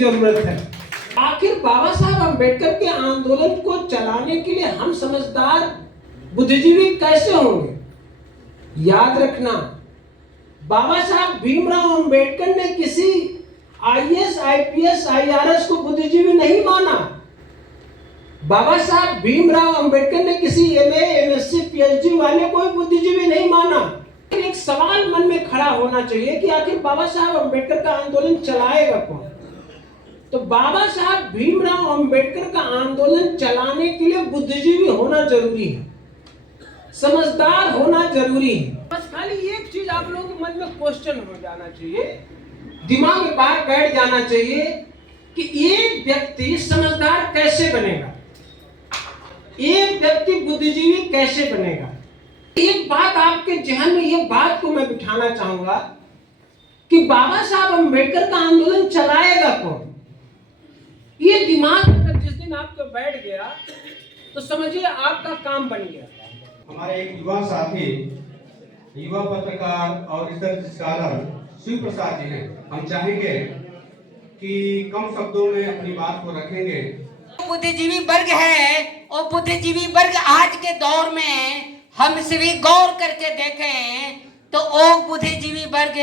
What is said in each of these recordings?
जरूरत है। आखिर बाबा साहब अम्बेडकर के आंदोलन को चलाने के लिए हम समझदार बुद्धिजीवी कैसे होंगे? याद रखना, बाबा साहब भीमराव अम्बेडकर ने किसी आईएएस, आईपीएस, आईआरएस को बुद्धिजीवी नहीं माना। बाबा साहब भीमराव अम्बेडकर ने किसी एमए, एमएससी, पीएचडी वाले को बुद्धिजीवी नहीं माना। एक सवाल मन में खड़ा होना चाहिए कि आखिर बाबा साहब अम्बेडकर का आंदोलन चलाएगा कौन? तो बाबा साहब भीमराव अम्बेडकर का आंदोलन चलाने के लिए बुद्धिजीवी होना जरूरी है, समझदार होना जरूरी है। बस खाली एक चीज आप लोगों के मन में क्वेश्चन हो जाना चाहिए, दिमाग में बाहर बैठ जाना चाहिए कि एक व्यक्ति समझदार कैसे बनेगा, एक व्यक्ति बुद्धिजीवी कैसे बनेगा। एक बात आपके जहन में, ये बात को मैं बिठाना चाहूंगा कि बाबा साहब अम्बेडकर का आंदोलन चलाएगा कौन? ये दिमाग में जिस दिन आपको बैठ गया तो समझिए आपका काम बन गया। हमारे एक युवा साथी, युवा पत्रकार और रिसर्च स्कॉलर शिव प्रसाद जी हैं। हम चाहेंगे कि कम शब्दों में अपनी बात को रखेंगे। बुद्धिजीवी वर्ग है और बुद्धिजीवी वर्ग आज के दौर में हम सभी गौर करके देखें तो वो बुद्धिजीवी वर्ग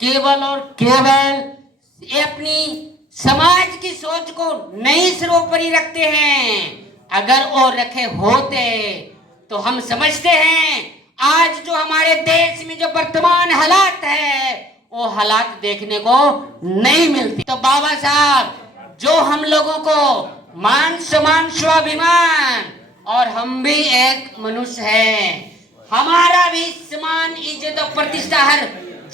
केवल और केवल अपनी समाज की सोच को नई सर्वोपरि रखते हैं। अगर वो रखे होते तो हम समझते हैं आज जो हमारे देश में जो वर्तमान हालात है वो हालात देखने को नहीं मिलती। तो बाबा साहब जो हम लोगों को मान सम्मान स्वाभिमान, और हम भी एक मनुष्य हैं, हमारा भी सम्मान इज्जत और प्रतिष्ठा हर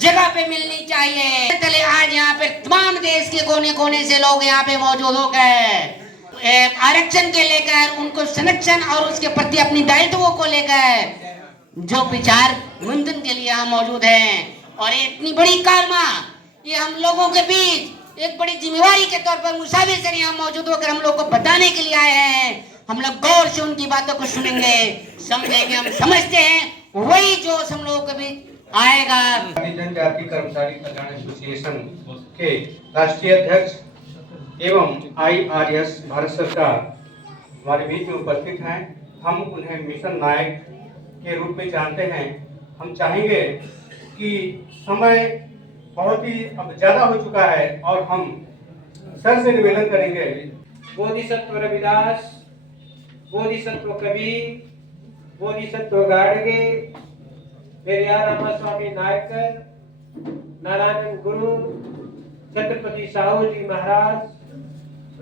जगह पे मिलनी चाहिए। चले आज यहाँ पे तमाम देश के कोने कोने से लोग यहाँ पे मौजूद हो गए आरक्षण के लेकर, उनको संरक्षण और उसके प्रति अपनी दायित्वों को लेकर जो विचार मंथन के लिए यहाँ मौजूद हैं। और इतनी बड़ी कारमा ये हम लोगों के बीच एक बड़ी जिम्मेवारी के तौर पर मुसाफिर से यहाँ मौजूद होकर हम लोग को बताने के लिए आए हैं। हम लोग गौर से उनकी बातों को सुनेंगे, समझेंगे। हम समझते हैं वही जो हम लोगों के बीच आएगा। जनजाति कर्मचारी कल्याण एसोसिएशन के राष्ट्रीय अध्यक्ष एवं आईआरएस भारत सरकार हमारे बीच में उपस्थित हैं। हम उन्हें मिशन नायक के रूप में जानते हैं। हम चाहेंगे कि समय बहुत ही अब ज्यादा हो चुका है और हम सर से निवेदन करेंगे। बोधिसत्व रविदास, बोधिसत्व कबीर, बोधिसत्व गाडगे, पेरियार रामास्वामी नायकर, नारायण गुरु, छत्रपति साहू जी महाराज,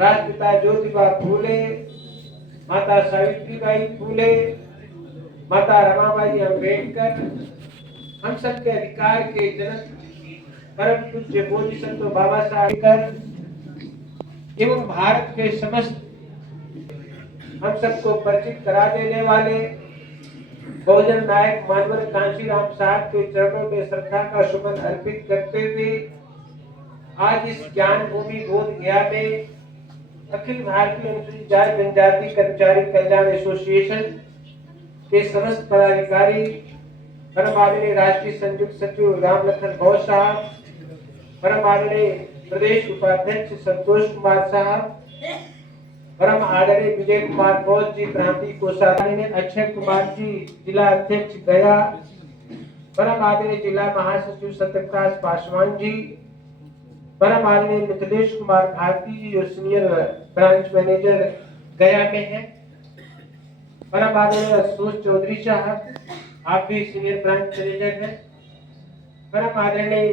राष्ट्रपिता ज्योतिबा फूले, माता सावित्रीबाई फूले, माता रमाबाई अम्बेडकर, हम सबके अधिकार के जनक परम पूज्य बोधिसत्व बाबा साहब एवं भारत के समस्त हम सबको परिचित करा देने वाले बहुजन नायक मानवर कांशीराम साहब के चरणों में श्रद्धा का सुमन अर्पित करते हुए आज इस ज्ञान भूमि बोध गया में अखिल भारतीय अनुसूचित जाति जनजाति कर्मचारी कल्याण एसोसिएशन के समस्त पदाधिकारी, परम आदरणीय राष्ट्रीय संयुक्त सचिव राम लखन गौर साहब, परम आदरणीय प्रदेश उपाध्यक्ष संतोष कुमार साहब, परम आदरणीय विजय कुमार बोस जी प्रांतीय कोषाध्यक्ष, अक्षय कुमार जी जिला अध्यक्ष गया, परम आदरणीय जिला महासचिव सत्यप्रकाश पासवान जी, परम आदरणीय मिथिलेश कुमार भारती जी जो सीनियर ब्रांच मैनेजर गया में है, परम आदरणीय आशुतोष चौधरी साहब आप भी सीनियर ब्रांच मैनेजर हैं, परम आदरणीय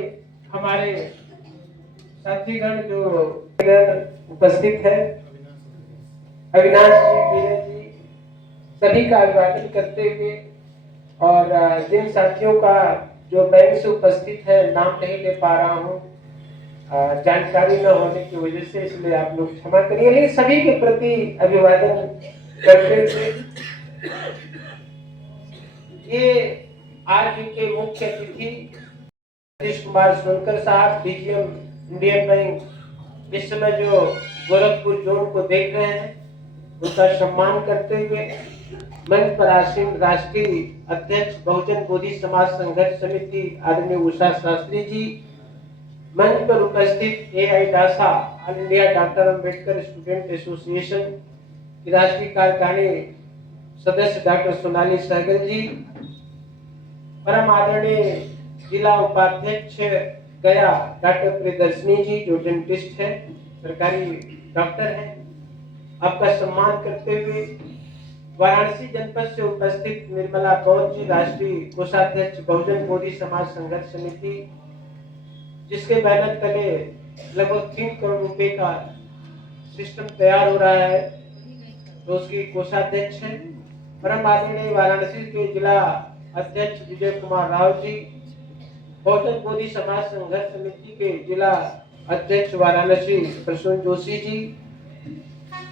हमारे साथीगण जो उपस्थित है, अविनाश जी, वीरेंद्र जी, सभी का अभिवादन करते हुए और जिन साथियों का जो बैंक से उपस्थित है नाम नहीं ले पा रहा हूँ जानकारी न होने की वजह से, इसलिए आप लोग क्षमा करिए, लेकिन सभी के प्रति अभिवादन करते हुए ये आज के मुख्य अतिथि सतीश कुमार सोनकर साहब, डीजीएम इंडियन बैंक, इस समय जो गोरखपुर जोन को देख रहे हैं, उनका सम्मान करते हुए मंच पर आसीन राष्ट्रीय अध्यक्ष बहुजन बोधि समाज संघर्ष समिति आदरणीय उषा शास्त्री जी, मंच पर उपस्थित AIDASA all India doctor Ambedkar student association की राष्ट्रीय कार्यकारिणी सदस्य डॉक्टर सोनाली सहगल जी, परम आदरणीय जिला उपाध्यक्ष गया डॉक्टर प्रियदर्शनी जी जो डेंटिस्ट है, सरकारी डॉक्टर है, आपका सम्मान करते हुए वाराणसी जनपद से उपस्थित निर्मला कौर जी, राष्ट्रीय कोषाध्यक्ष बहुजन बोधि समाज संघर्ष समिति, जिसके बैनर तले लगभग 3 करोड़ रुपए का सिस्टम तैयार हो रहा है, तो उसकी कोषाध्यक्ष है। परम आदरणीय वाराणसी के जिला अध्यक्ष विजय कुमार राव जी, बहुजन बोधि समाज संघर्ष समिति के जिला अध्यक्ष वाराणसी प्रसून जोशी जी,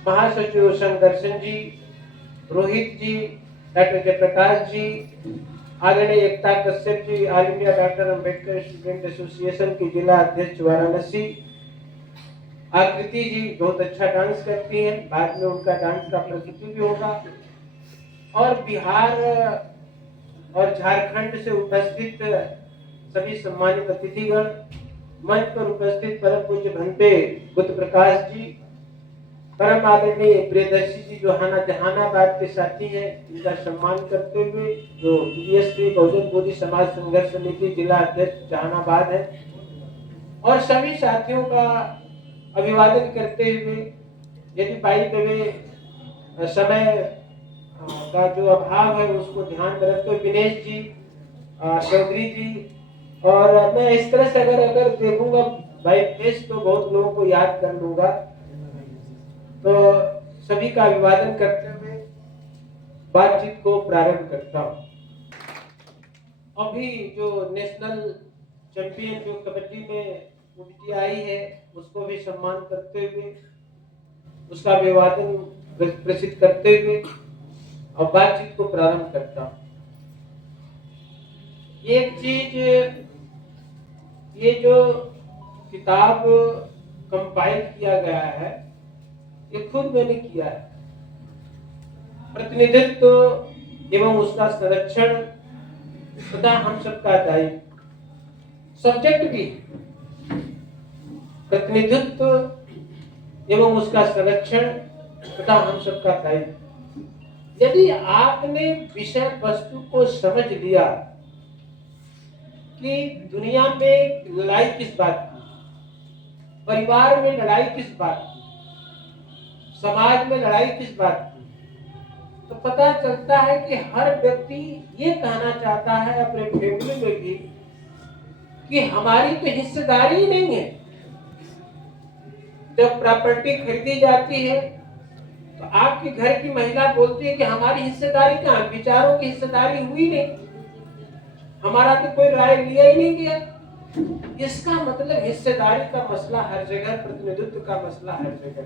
महासचिव संदर्शन जी, रोहित जी, डॉक्टर जयप्रकाश जी, आदरणीय Ekta Kashyap ji, all India doctor Ambedkar student association के जिला अध्यक्ष वाराणसी, आकृति जी बहुत अच्छा डांस करती हैं, बाद में उनका डांस का प्रस्तुति भी होगा, और बिहार और झारखंड से उपस्थित सभी सम्मानित अतिथिगण, मंच पर उपस्थित परम पूज्य भंते बुद्ध प्रकाश जी, परम आदरणीय प्रियदर्शी जी जो जहानाबाद के साथी हैं, इनका सम्मान करते हुए जो BSP बहुजन बोधि समाज संघर्ष समिति जिला अध्यक्ष जहानाबाद है, और सभी साथियों का अभिवादन करते हुए, यदि बाई द वे समय का जो अभाव है उसको ध्यान में रखते हुए विनेश जी, चौधरी जी, और मैं इस तरह से अगर देखूंगा बाई फेस तो बहुत लोगों को याद कर लूंगा, तो सभी का अभिवादन करते हुए बातचीत को प्रारंभ करता हूँ। अभी जो नेशनल चैंपियन जो कबड्डी में उनकी आई है उसको भी सम्मान करते हुए, उसका अभिवादन प्रसिद्ध करते हुए और बातचीत को प्रारंभ करता हूँ। एक चीज, ये जो किताब कंपाइल किया गया है ये खुद मैंने किया है। प्रतिनिधित्व एवं उसका संरक्षण तथा हम सबका दायित्व, सब्जेक्ट भी प्रतिनिधित्व एवं उसका संरक्षण तथा हम सबका दायित्व। यदि आपने विषय वस्तु को समझ लिया कि दुनिया में लड़ाई किस बात की, परिवार में लड़ाई किस बात की, समाज में लड़ाई किस बात की, तो पता चलता है कि हर व्यक्ति ये कहना चाहता है अपने फैमिली में भी कि हमारी तो हिस्सेदारी ही नहीं है। जब प्रॉपर्टी खरीदी जाती है तो आपके घर की महिला बोलती है कि हमारी हिस्सेदारी कहाँ, विचारों की हिस्सेदारी हुई नहीं, हमारा तो कोई राय लिया ही नहीं गया। इसका मतलब हिस्सेदारी का मसला हर जगह, प्रतिनिधित्व का मसला हर जगह।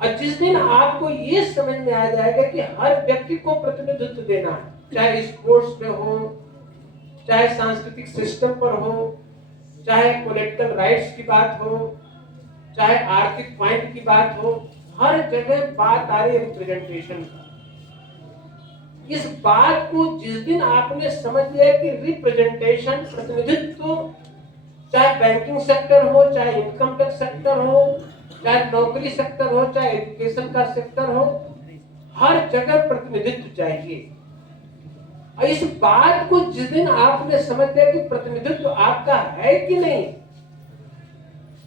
और जिस दिन आपको ये समझ में आ जाएगा कि हर व्यक्ति को प्रतिनिधित्व देना है, चाहे स्पोर्ट्स में हो, चाहे सांस्कृतिक सिस्टम पर हो, चाहे पॉलिटिकल राइट्स की बात हो, चाहे आर्थिक पॉइंट की बात हो, हर जगह बात आ रही है रिप्रेजेंटेशन का। इस बात को जिस दिन आपने समझ लिया कि रिप्रेजेंटेशन, प्रतिनिधित्व, चाहे बैंकिंग सेक्टर हो, चाहे इनकम टैक्स सेक्टर हो, चाहे नौकरी सेक्टर हो, चाहे एजुकेशन का सेक्टर हो, हर जगह प्रतिनिधित्व चाहिए। और इस बात को जिस दिन आपने समझ लिया कि प्रतिनिधित्व आपका है कि नहीं,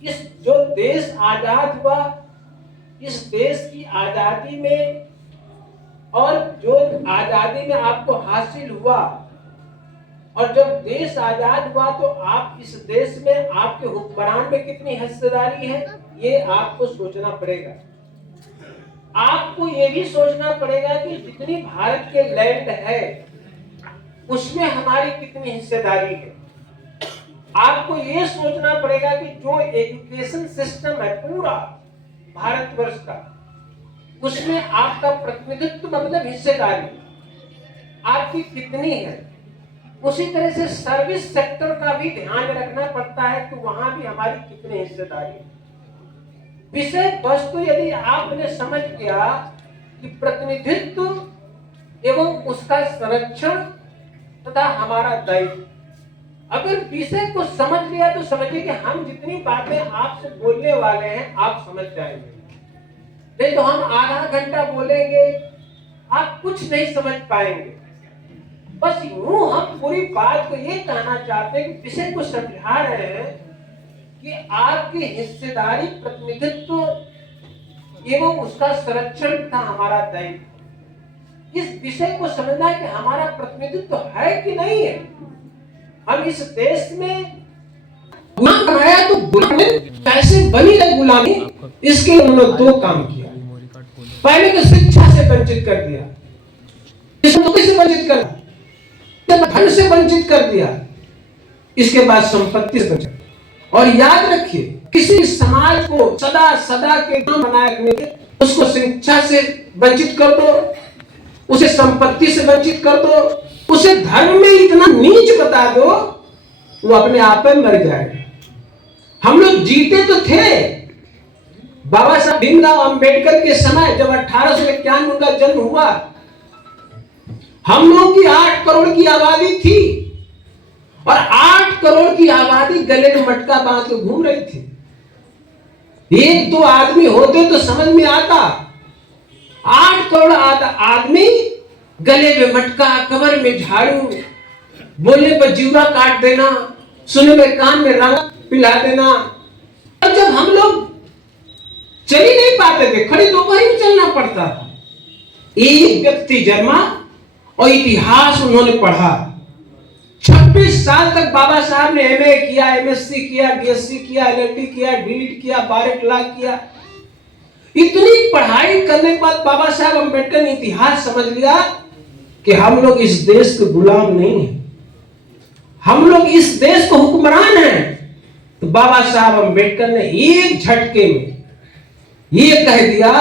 इस जो देश आजाद हुआ, इस देश की आजादी में और जो आजादी में आपको हासिल हुआ, और जब देश आजाद हुआ तो आप इस देश में आपके हुक्मरान में कितनी हिस्सेदारी है ये आपको सोचना पड़ेगा। आपको ये भी सोचना पड़ेगा कि जितनी भारत के लैंड है उसमें हमारी कितनी हिस्सेदारी है। आपको ये सोचना पड़ेगा कि जो एजुकेशन सिस्टम है पूरा भारतवर्ष का, उसमें आपका प्रतिनिधित्व मतलब हिस्सेदारी आपकी कितनी है। उसी तरह से सर्विस सेक्टर का भी ध्यान रखना पड़ता है कि वहां भी हमारी कितनी हिस्सेदारी है। विषय वस्तु यदि आपने समझ लिया कि प्रतिनिधित्व एवं उसका संरक्षण तथा हमारा दायित्व, अगर विषय को समझ लिया तो समझिए कि हम जितनी बातें आपसे बोलने वाले हैं आप समझ जाएंगे। नहीं तो हम आधा घंटा बोलेंगे, आप कुछ नहीं समझ पाएंगे। बस यूं हम पूरी बात को ये कहना चाहते हैं कि विषय को समझा रहे हैं कि आपकी हिस्सेदारी, प्रतिनिधित्व एवं उसका संरक्षण था हमारा दायित्व। इस विषय को समझना है कि हमारा प्रतिनिधित्व है कि नहीं है। हम इस देश में गुलाम बनाया तो गुलामी कैसे बनी है गुलामी, इसके लिए उन्होंने दो काम किया। पहले तो शिक्षा से वंचित कर दिया, नौकरी से वंचित कर दिया, धन से वंचित कर दिया, इसके बाद संपत्ति से वंचित। और याद रखिए, किसी समाज को सदा सदा के काम बनाए रखने के उसको शिक्षा से वंचित कर दो, उसे संपत्ति से वंचित कर दो, उसे धर्म में इतना नीच बता दो, वो अपने आप में मर जाएगा। हम लोग जीते तो थे। बाबा साहब भीमराव अंबेडकर के समय जब 1891 उनका जन्म हुआ, हम लोगों की 8 करोड़ की आबादी थी और 8 करोड़ की आबादी गले में मटका बांध के घूम रही थी। एक दो आदमी होते तो समझ में आता, 8 करोड़ आदमी गले में मटका, कमर में झाड़ू, बोले पर जीवा काट देना, सुने में कान में रंग पिला देना। और जब हम लोग चल ही नहीं पाते थे, खड़ी दोपहर में चलना पड़ता था। एक व्यक्ति जन्मा और इतिहास उन्होंने पढ़ा। 26 साल तक बाबा साहब ने एमए किया, एमएससी किया, बीएससी किया, एलएलबी किया, डीलिट किया, बार क्लास किया। इतनी पढ़ाई करने के बाद बाबा साहब अंबेडकर ने इतिहास समझ लिया कि हम लोग इस देश के गुलाम नहीं हैं, हम लोग इस देश को हुक्मरान हैं। तो बाबा साहब अंबेडकर ने एक झटके में ये कह दिया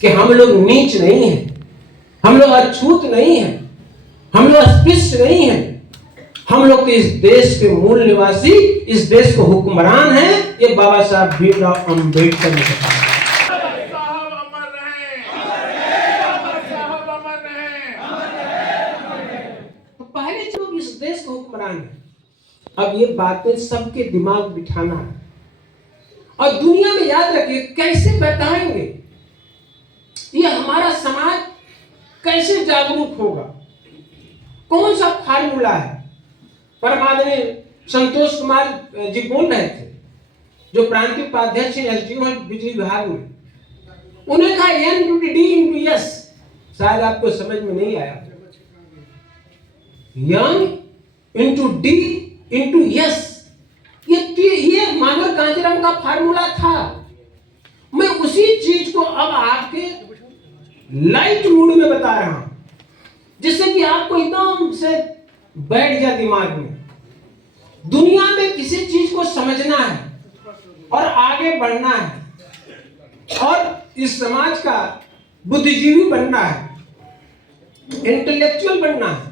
कि हम लोग नीच नहीं हैं, हम लोग अछूत नहीं हैं, हम लोग अस्पृश्य नहीं हैं, हम लोग इस देश के मूल निवासी, इस देश को हुक्मरान हैं। ये बाबा साहब भीमराव अंबेडकर ने कहा। पहले जो इस देश को हुक्मरान है, अब ये बातें सबके दिमाग बिठाना है और दुनिया में याद रखिए कैसे बताएंगे, ये हमारा समाज कैसे जागरूक होगा, कौन सा फार्मूला है। परमादरणीय संतोष कुमार जी बोल रहे थे, जो प्रांतीय उपाध्यक्ष एसडीओ हैं बिजली विभाग में, उन्हें कहा N/D/S, शायद आपको समझ में नहीं आया। N/D/S, ये मानव कांचीराम का फार्मूला था। मैं उसी चीज को अब आपके लाइट मूड में बता रहा हूं, जिससे कि आपको एकदम से बैठ जाए दिमाग में। दुनिया में किसी चीज को समझना है और आगे बढ़ना है और इस समाज का बुद्धिजीवी बनना है, इंटेलेक्चुअल बनना है।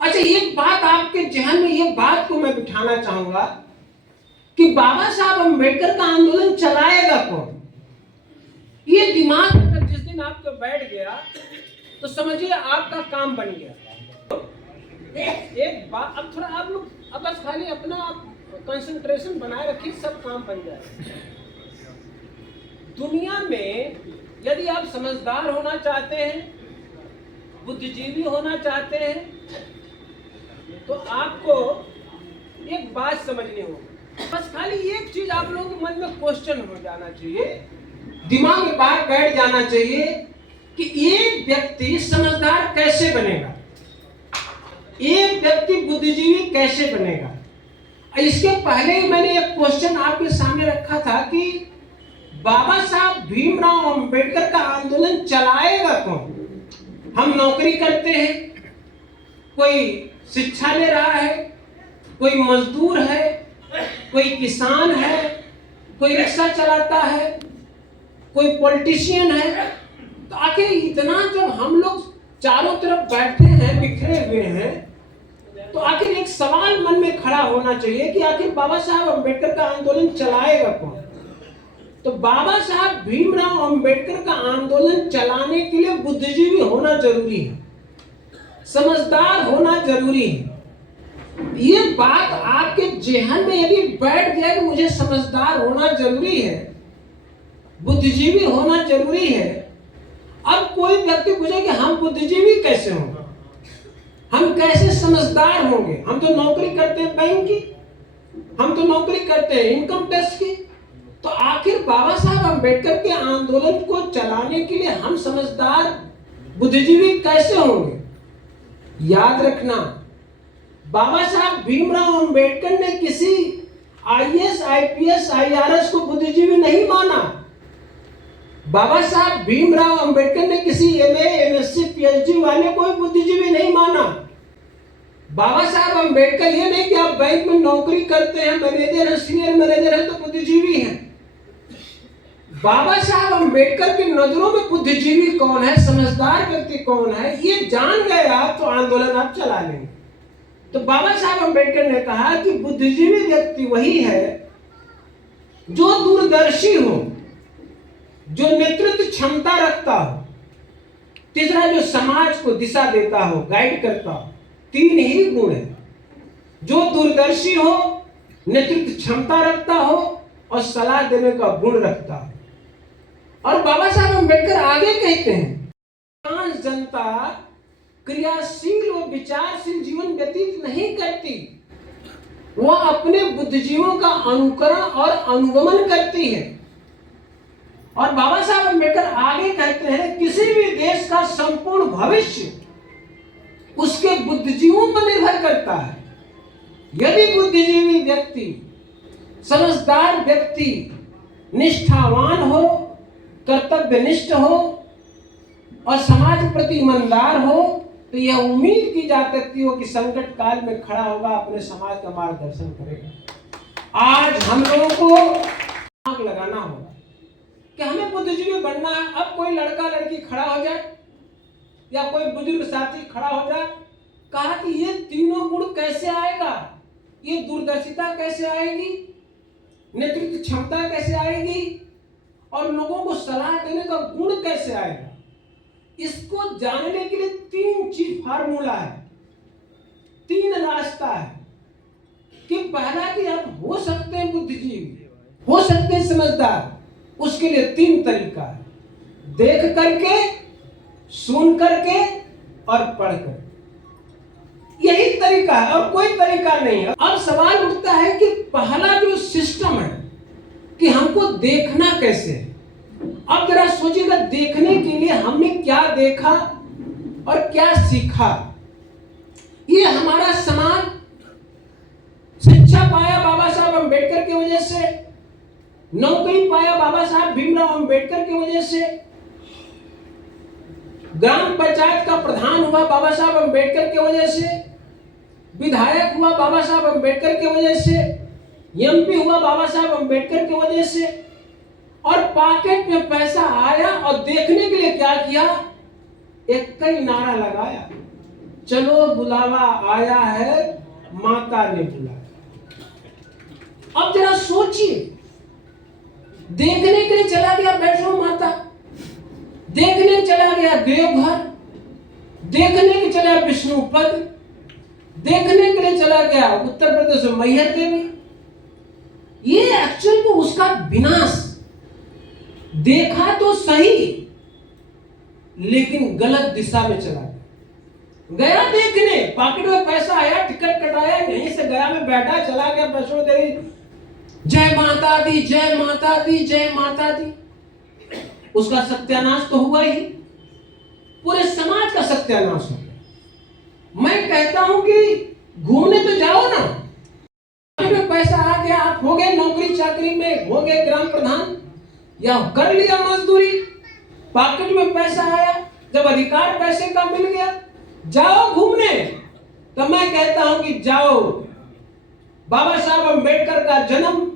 अच्छा, एक बात आपके जहन में, ये बात को मैं बिठाना चाहूंगा कि बाबा साहब अंबेडकर का आंदोलन चलाएगा कौन? ये दिमाग अगर जिस दिन आपको बैठ गया तो समझिए आपका काम बन गया। एक बात, अब थोड़ा आप लोग अब बस खाली अपना कंसंट्रेशन बनाए रखिए, सब काम बन जाए। दुनिया में यदि आप समझदार होना चाहते हैं, बुद्धिजीवी होना चाहते हैं, तो आपको एक बात समझनी होगी। बस खाली एक चीज आप लोगों के मन में क्वेश्चन हो जाना चाहिए, दिमाग में बात बैठ जाना चाहिए कि एक व्यक्ति समझदार कैसे बनेगा, एक व्यक्ति बुद्धिजीवी कैसे बनेगा। इसके पहले ही मैंने एक क्वेश्चन आपके सामने रखा था कि बाबा साहब भीमराव अंबेडकर का आंदोलन चलाएगा कौन? हम नौकरी करते हैं, कोई शिक्षा ले रहा है, कोई मजदूर है, कोई किसान है, कोई रिक्शा चलाता है, कोई पॉलिटिशियन है। तो आखिर इतना जब हम लोग चारों तरफ बैठे हैं, बिखरे हुए हैं, तो आखिर एक सवाल मन में खड़ा होना चाहिए कि आखिर बाबा साहब अंबेडकर का आंदोलन चलाएगा कौन? तो बाबा साहब भीमराव अंबेडकर का आंदोलन चलाने के लिए बुद्धिजीवी होना जरूरी है, समझदार होना जरूरी है। ये बात आपके जेहन में यदि बैठ गया कि मुझे समझदार होना जरूरी है, बुद्धिजीवी होना जरूरी है। अब कोई व्यक्ति पूछे कि हम बुद्धिजीवी कैसे होंगे, हम कैसे समझदार होंगे? हम तो नौकरी करते हैं बैंक की, हम तो नौकरी करते हैं इनकम टैक्स की, तो आखिर बाबा साहब अम्बेडकर के आंदोलन को चलाने के लिए हम समझदार बुद्धिजीवी कैसे होंगे? याद रखना, बाबा साहब भीमराव अम्बेडकर ने किसी आईएएस, आईपीएस, आईआरएस को बुद्धिजीवी नहीं माना। बाबा साहब भीमराव अम्बेडकर ने किसी एमए, एमएससी, पीएचडी वाले को बुद्धिजीवी नहीं माना। बाबा साहब अम्बेडकर ये नहीं कि आप बैंक में नौकरी करते हैं, मैनेजर है, सीनियर मैनेजर है तो बुद्धिजीवी हैं। बाबा साहब अम्बेडकर की नजरों में बुद्धिजीवी कौन है, समझदार व्यक्ति कौन है, ये जान गए आप तो आंदोलन आप चला लेंगे। तो बाबा साहब अम्बेडकर ने कहा कि बुद्धिजीवी व्यक्ति वही है जो दूरदर्शी हो, जो नेतृत्व क्षमता रखता हो, तीसरा जो समाज को दिशा देता हो, गाइड करता हो। तीन ही गुण है, जो दूरदर्शी हो, नेतृत्व क्षमता रखता हो और सलाह देने का गुण रखता हो। और बाबा साहब अम्बेडकर आगे कहते हैं, अधिकांश जनता क्रियाशील और विचारशील जीवन व्यतीत नहीं करती, वह अपने बुद्धिजीवों का अनुकरण और अनुगमन करती है। और बाबा साहब अम्बेडकर आगे कहते हैं, किसी भी देश का संपूर्ण भविष्य उसके बुद्धिजीवों पर निर्भर करता है। यदि बुद्धिजीवी व्यक्ति, समझदार व्यक्ति निष्ठावान हो, कर्तव्यनिष्ठ हो और समाज के प्रति ईमानदार हो, तो यह उम्मीद की जा सकती हो कि संकट काल में खड़ा होगा, अपने समाज का मार्गदर्शन करेगा। आज हम लोगों को आग लगाना होगा कि हमें बुद्धिजीवी बनना है। अब कोई लड़का लड़की खड़ा हो जाए या कोई बुजुर्ग साथी खड़ा हो जाए, कहा कि ये तीनों गुण कैसे आएगा, ये दूरदर्शिता कैसे आएगी, नेतृत्व क्षमता कैसे आएगी और लोगों को सलाह देने का गुण कैसे आएगा? इसको जानने के लिए तीन चीज फार्मूला है, तीन रास्ता है। कि पहला कि आप हो सकते हैं बुद्धिजीवी, हो सकते हैं समझदार, उसके लिए तीन तरीका है, देख करके, सुन करके और पढ़ कर। यही तरीका है और कोई तरीका नहीं है। अब सवाल उठता है कि पहला जो सिस्टम है कि हमको देखना कैसे है। अब जरा सोचिएगा, देखने के लिए हमने क्या देखा और क्या सीखा। ये हमारा समाज शिक्षा पाया बाबा साहब अम्बेडकर की वजह से, नौकरी पाया बाबा साहब भीमराव अम्बेडकर की वजह से, ग्राम पंचायत का प्रधान हुआ बाबा साहब अम्बेडकर की वजह से, विधायक हुआ बाबा साहब अम्बेडकर की वजह से, एमपी हुआ बाबा साहब अम्बेडकर की वजह से। और पॉकेट में पैसा आया और देखने के लिए क्या किया, एक कई नारा लगाया, चलो बुलावा आया है, माता ने बुलाया। अब जरा सोचिए, देखने के लिए चला गया वैष्णो माता, देखने चला गया देवघर, देखने के चला विष्णुपद, देखने के लिए चला गया उत्तर प्रदेश में मैहर देवी। ये एक्चुअल में उसका विनाश, देखा तो सही लेकिन गलत दिशा में चला गया। देखने, पॉकेट में पैसा आया, टिकट कटाया, यहीं से गया में बैठा, चला गया वैष्णो देवी, जय माता दी, जय माता दी, जय माता दी। उसका सत्यानाश तो हुआ ही, पूरे समाज का सत्यानाश हो गया। मैं कहता हूं कि घूमने तो जाओ ना, में पैसा आ गया, आप हो गए नौकरी चाकरी में, हो गए ग्राम प्रधान या कर लिया मजदूरी, पॉकेट में पैसा आया, जब अधिकार पैसे का मिल गया, जाओ घूमने। तो मैं कहता हूं कि जाओ। बाबा साहब अम्बेडकर का जन्म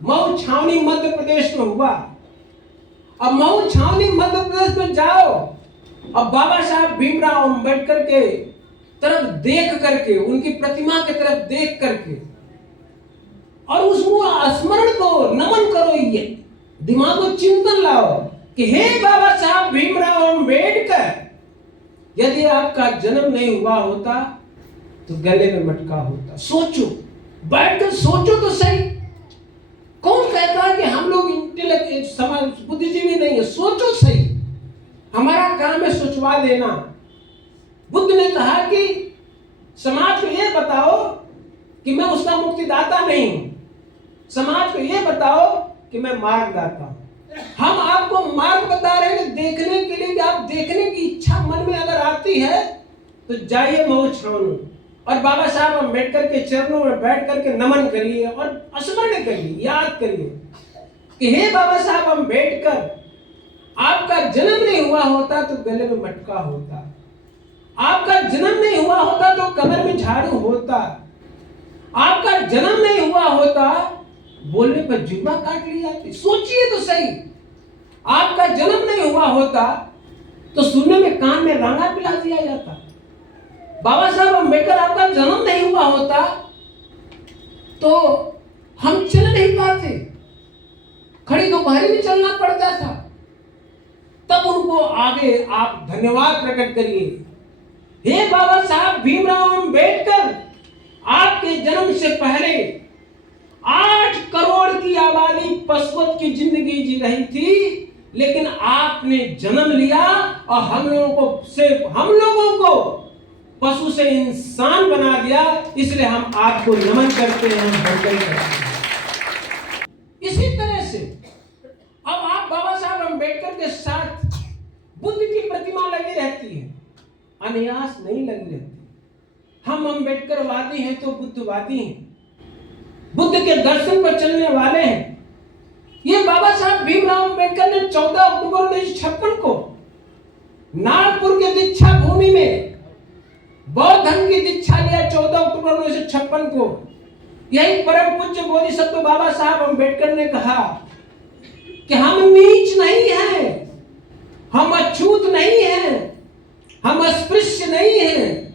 मऊ छावनी मध्य प्रदेश में हुआ। अब मऊ छावनी मध्य प्रदेश में जाओ, अब बाबा साहब भीमराव अम्बेडकर के तरफ देख करके, उनकी प्रतिमा की तरफ देख करके और उसको स्मरण करो, नमन करो, ये दिमाग को चिंतन लाओ कि हे बाबा साहब भीमराव अम्बेडकर, यदि आपका जन्म नहीं हुआ होता तो गले में मटका होता। सोचो, बैठकर सोचो तो सही। कौन कहता है कि हम लोग इंटेलेक्ट समाज बुद्धिजीवी नहीं है? सोचो सही। हमारा काम है सोचवा देना। बुद्ध ने कहा कि समाज को यह बताओ कि मैं उसका मुक्तिदाता नहीं हूं, समाज को यह बताओ कि मैं मार्गदाता हूं। हम आपको मार्ग बता रहे हैं देखने के लिए कि आप देखने की इच्छा मन में अगर आती है तो जाइए मऊ छावनी और बाबा साहब अम्बेडकर के चरणों में बैठ करके नमन करिए और स्मरण करिए, याद करिए कि हे बाबा साहब अम्बेडकर, आपका जन्म नहीं हुआ होता तो गले में मटका होता, आपका जन्म नहीं हुआ होता तो कमर में झाड़ू होता, आपका जन्म नहीं हुआ होता बोलने पर जुब्बा काट ली जाती। सोचिए तो सही, आपका जन्म नहीं हुआ होता तो सुनने में कान में रांगा पिला दिया जाता। बाबा साहब अम्बेडकर, आपका जन्म नहीं हुआ होता तो हम चल नहीं पाते, खड़ी दोपहरी में चलना पड़ता था। तब उनको आगे आप धन्यवाद प्रकट करिए। हे बाबा साहब भीमराव अम्बेडकर, आपके जन्म से पहले 8 करोड़ की आबादी पशुवत की जिंदगी जी रही थी, लेकिन आपने जन्म लिया और हम लोगों को पशु से इंसान बना दिया। इसलिए हम आपको नमन करते हैं, वंदन करते हैं। इसी तरह से अब आप बाबा साहब अम्बेडकर के साथ बुद्ध की प्रतिमा लगी रहती है, अनायास नहीं लगी रहती। हम अम्बेडकरवादी हैं तो बुद्धवादी हैं, बुद्ध के दर्शन पर चलने वाले हैं। ये बाबा साहब भीमराव अम्बेडकर ने 14 अक्टूबर 1956 को नागपुर के दीक्षा भूमि में बौद्ध धर्म की दीक्षा लिया। 14 अक्टूबर 1956 को यही परम पूज्य बोधिसत्व बाबा साहब अम्बेडकर ने कहा कि हम नीच नहीं हैं, हम अछूत नहीं हैं, हम अस्पृश्य नहीं हैं,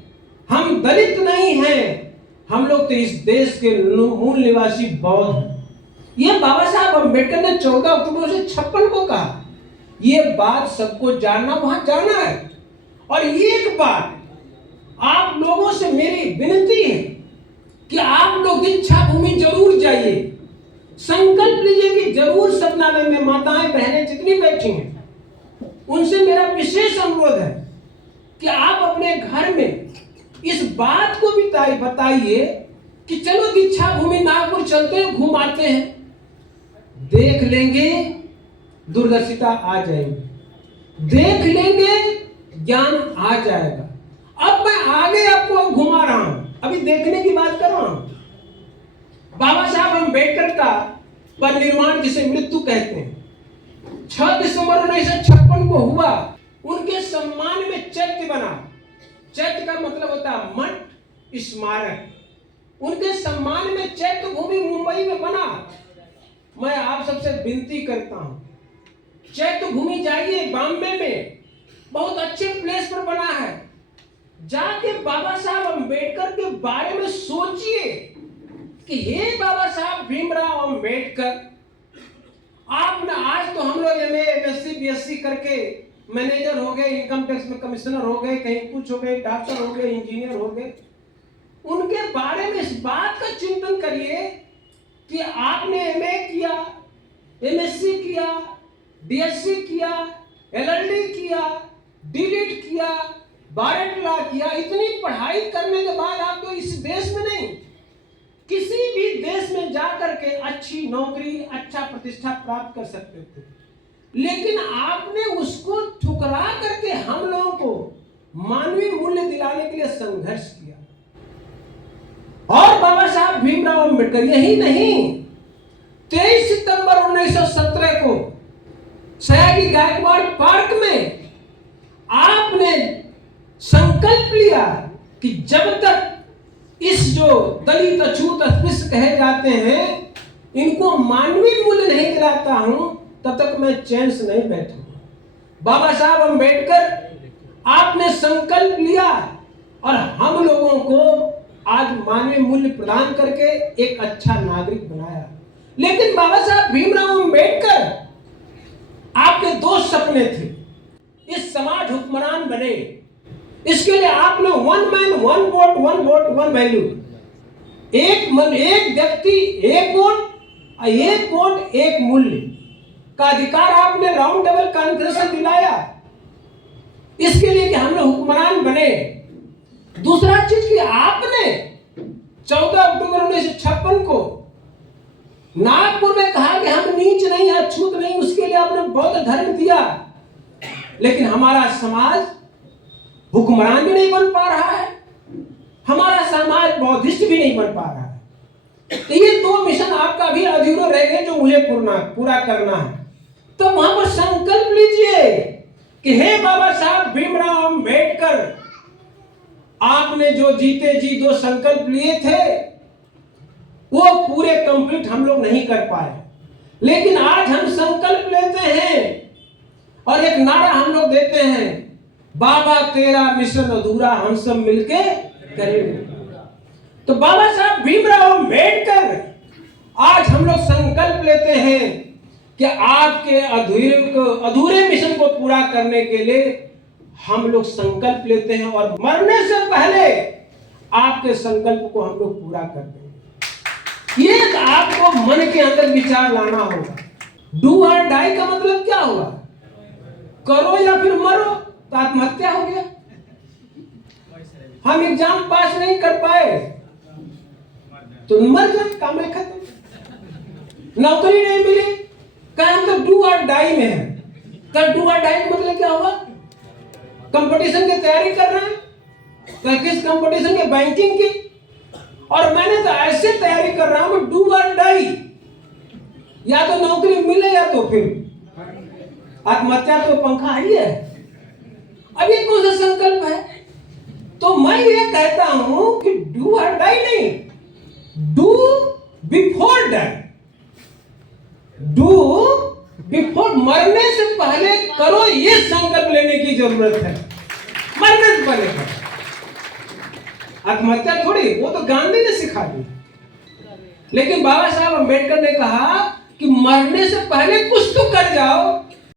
हम दलित नहीं हैं, हम लोग तो इस देश के मूल निवासी बौद्ध हैं। ये बाबा साहब अम्बेडकर ने 14 अक्टूबर 1956 को कहा। ये बात सबको जानना, वहां जाना है। और एक बात आप लोगों से मेरी विनती है कि आप लोग दीक्षा भूमि जरूर जाइए, संकल्प लीजिए कि जरूर सतनामे में माताएं बहनें जितनी बैठी हैं उनसे मेरा विशेष अनुरोध है कि आप अपने घर में इस बात को भी बताइए कि चलो दीक्षा भूमि नागपुर चलते हैं, घूम आते हैं, देख लेंगे दूरदर्शिता आ जाएगी, देख लेंगे ज्ञान आ जाएगा। अब मैं आगे आपको घुमा रहा हूं, अभी देखने की बात कर रहा हूं। बाबा साहब अम्बेडकर का परिनिर्वाण जिसे मृत्यु कहते हैं 6 दिसंबर 1956 को हुआ। उनके सम्मान में चैत्य बना। चैत्य का मतलब होता है मठ, स्मारक। उनके सम्मान में चैत्य भूमि मुंबई में बना। मैं आप सबसे विनती करता हूं, चैत्य भूमि जाइए, बॉम्बे में बहुत अच्छे प्लेस पर बना है। जाके बाबा साहब अम्बेडकर के बारे में सोचिए कि हे बाबा साहब भीमराव अम्बेडकर, आपने आज तो हम लोग एमए, एमएससी, बीएससी करके मैनेजर हो गए, इनकम टैक्स में कमिश्नर हो गए, कहीं कुछ हो गए, डॉक्टर हो गए, इंजीनियर हो गए। उनके बारे में इस बात का चिंतन करिए कि आपने एमए किया, एमएससी किया, बीएससी किया, एलएलडी किया, डीलिट किया, बारेट लॉ किया। इतनी पढ़ाई करने के बाद आप तो इस देश में नहीं, किसी भी देश में जाकर के अच्छी नौकरी, अच्छा प्रतिष्ठा प्राप्त कर सकते थे, लेकिन आपने उसको ठुकरा करके हम लोगों को मानवीय मूल्य दिलाने के लिए संघर्ष किया। और बाबा साहब भीमराव अम्बेडकर यही नहीं, 23 सितंबर 1917 को सयाजी गायकवाड़ पार्क में आपने संकल्प लिया कि जब तक इस जो दलित, अछूत, अस्पृश्य कहे जाते हैं इनको मानवीय मूल्य नहीं दिलाता हूं, तब तक मैं चैन से नहीं बैठूंगा। बाबा साहब अम्बेडकर, आपने संकल्प लिया और हम लोगों को आज मानवीय मूल्य प्रदान करके एक अच्छा नागरिक बनाया। लेकिन बाबा साहब भीमराव अम्बेडकर, आपके 2 सपने थे। इस समाज हुक्मरान बने, इसके लिए आपने one man one vote one value, एक व्यक्ति एक वोट एक मूल्य का अधिकार आपने राउंड टेबल कॉन्फ्रेंस में दिलाया, इसके लिए कि हम लोग हुक्मरान बने। दूसरा चीज कि आपने 14 अक्टूबर 1956 को नागपुर में कहा कि हम नीच नहीं अछूत नहीं, उसके लिए आपने बौद्ध धर्म दिया, लेकिन हमारा समाज हुक्मरान भी नहीं बन पा रहा है, हमारा समाज बौद्धिस्ट भी नहीं बन पा रहा है। तो ये 2 मिशन आपका भी अधूरे रह गए जो मुझे पूरा करना है। तो वहां पर संकल्प लीजिए कि हे बाबा साहब भीमराव अंबेडकर, आपने जो जीते जी 2 संकल्प लिए थे वो पूरे कंप्लीट हम लोग नहीं कर पाए, लेकिन आज हम संकल्प लेते हैं और एक नारा हम लोग देते हैं, बाबा तेरा मिशन अधूरा हम सब मिलके करेंगे। तो बाबा साहब भीमराव अंबेडकर, आज हम लोग संकल्प लेते हैं कि आपके अधूरे मिशन को पूरा करने के लिए हम लोग संकल्प लेते हैं और मरने से पहले आपके संकल्प को हम लोग पूरा कर देंगे। ये आपको मन के अंदर विचार लाना होगा। डू और डाई का मतलब क्या हुआ? करो या फिर मरो, तो आत्महत्या हो गया। हम एग्जाम पास नहीं कर पाए तो मर जाए, काम है खत्म। नौकरी नहीं मिली, काम तो डू और डाई में है। तो डू और डाई का मतलब क्या हुआ? कंपटीशन की तैयारी कर रहे हैं, तो किस कंपटीशन की? बैंकिंग की। और मैंने तो ऐसे तैयारी कर रहा हूं डू और डाई, या तो नौकरी मिले या तो फिर आत्महत्या, तो पंखा ही है। अब ये कौन सा संकल्प है? तो मैं ये कहता हूं कि डू और डाई नहीं, do before die. Do before, मरने से पहले करो, ये संकल्प लेने की जरूरत है। मरने से पहले करो, आत्महत्या थोड़ी, वो तो गांधी ने सिखा दी। लेकिन बाबा साहब अंबेडकर ने कहा कि मरने से पहले कुछ तो कर जाओ,